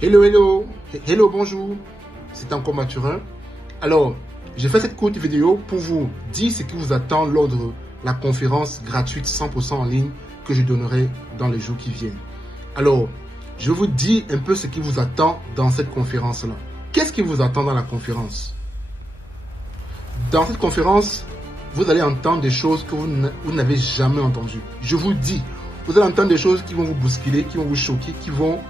Hello, bonjour, c'est encore Mathurin. Alors, j'ai fait cette courte vidéo pour vous dire ce qui vous attend lors de la conférence gratuite 100% en ligne que je donnerai dans les jours qui viennent. Alors, je vous dis un peu ce qui vous attend dans cette conférence-là. Qu'est-ce qui vous attend dans la conférence? Dans cette conférence, vous allez entendre des choses que vous n'avez jamais entendues. Je vous dis, vous allez entendre des choses qui vont vous bousculer, qui vont vous choquer, qui vont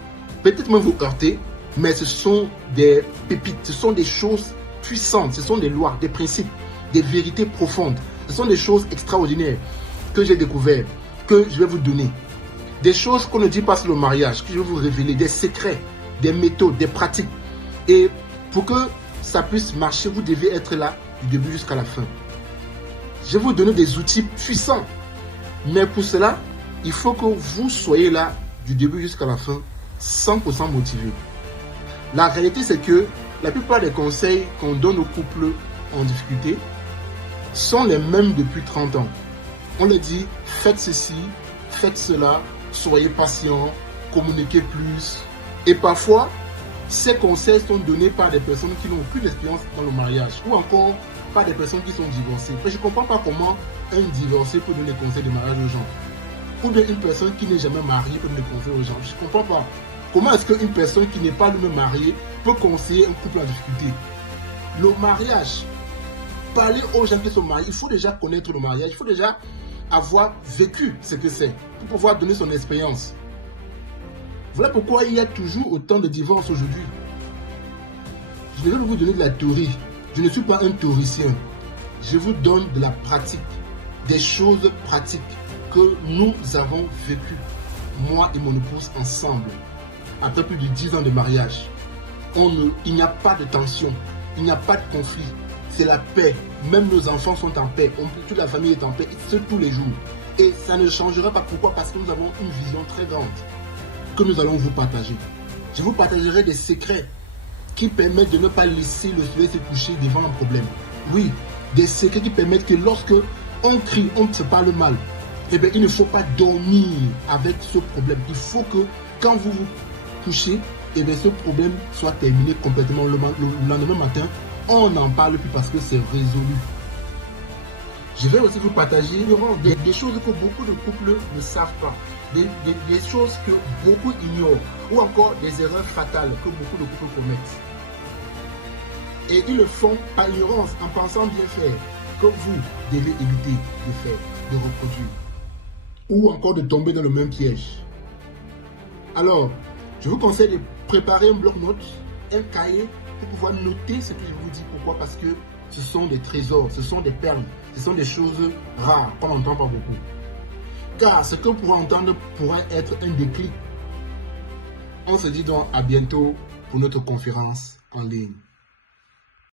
peut-être même vous heurter, mais ce sont des pépites, ce sont des choses puissantes, ce sont des lois, des principes, des vérités profondes. Ce sont des choses extraordinaires que j'ai découvertes, que je vais vous donner. Des choses qu'on ne dit pas sur le mariage, que je vais vous révéler, des secrets, des méthodes, des pratiques. Et pour que ça puisse marcher, vous devez être là du début jusqu'à la fin. Je vais vous donner des outils puissants. Mais pour cela, il faut que vous soyez là du début jusqu'à la fin, 100% motivé. La réalité, c'est que la plupart des conseils qu'on donne aux couples en difficulté sont les mêmes depuis 30 ans. On leur dit, faites ceci, faites cela, soyez patient, communiquez plus. Et parfois, ces conseils sont donnés par des personnes qui n'ont aucune expérience dans le mariage ou encore par des personnes qui sont divorcées. Mais je ne comprends pas comment un divorcé peut donner des conseils de mariage aux gens. Ou bien une personne qui n'est jamais mariée peut donner des conseils aux gens. Je ne comprends pas. Comment est-ce qu'une personne qui n'est pas lui-même mariée peut conseiller un couple en difficulté? Le mariage, parler aux gens qui sont mariés, il faut déjà connaître le mariage, il faut déjà avoir vécu ce que c'est pour pouvoir donner son expérience. Voilà pourquoi il y a toujours autant de divorces aujourd'hui. Je vais vous donner de la théorie. Je ne suis pas un théoricien. Je vous donne de la pratique, des choses pratiques que nous avons vécues, moi et mon épouse ensemble, après plus de 10 ans de mariage. Il n'y a pas de tension, il n'y a pas de conflit, c'est la paix. Même nos enfants sont en paix, toute la famille est en paix, ce tous les jours. Et ça ne changera pas. Pourquoi? Parce que nous avons une vision très grande que nous allons vous partager. Je vous partagerai des secrets qui permettent de ne pas laisser le soleil se coucher devant un problème. Oui, des secrets qui permettent que lorsque on crie, on se parle mal, eh bien, il ne faut pas dormir avec ce problème. Il faut que quand vous vous couchez, eh bien, ce problème soit terminé complètement. Le lendemain matin, on n'en parle plus parce que c'est résolu. Je vais aussi vous partager des choses que beaucoup de couples ne savent pas. Des choses que beaucoup ignorent. Ou encore des erreurs fatales que beaucoup de couples commettent. Et ils le font par ignorance, en pensant bien faire, que vous devez éviter de faire, de reproduire. Ou encore de tomber dans le même piège. Alors, je vous conseille de préparer un bloc-notes, un cahier, pour pouvoir noter ce que je vous dis. Pourquoi? Parce que ce sont des trésors, ce sont des perles, ce sont des choses rares qu'on n'entend pas beaucoup. Car ce que vous pourrez entendre pourra être un déclic. On se dit donc à bientôt pour notre conférence en ligne.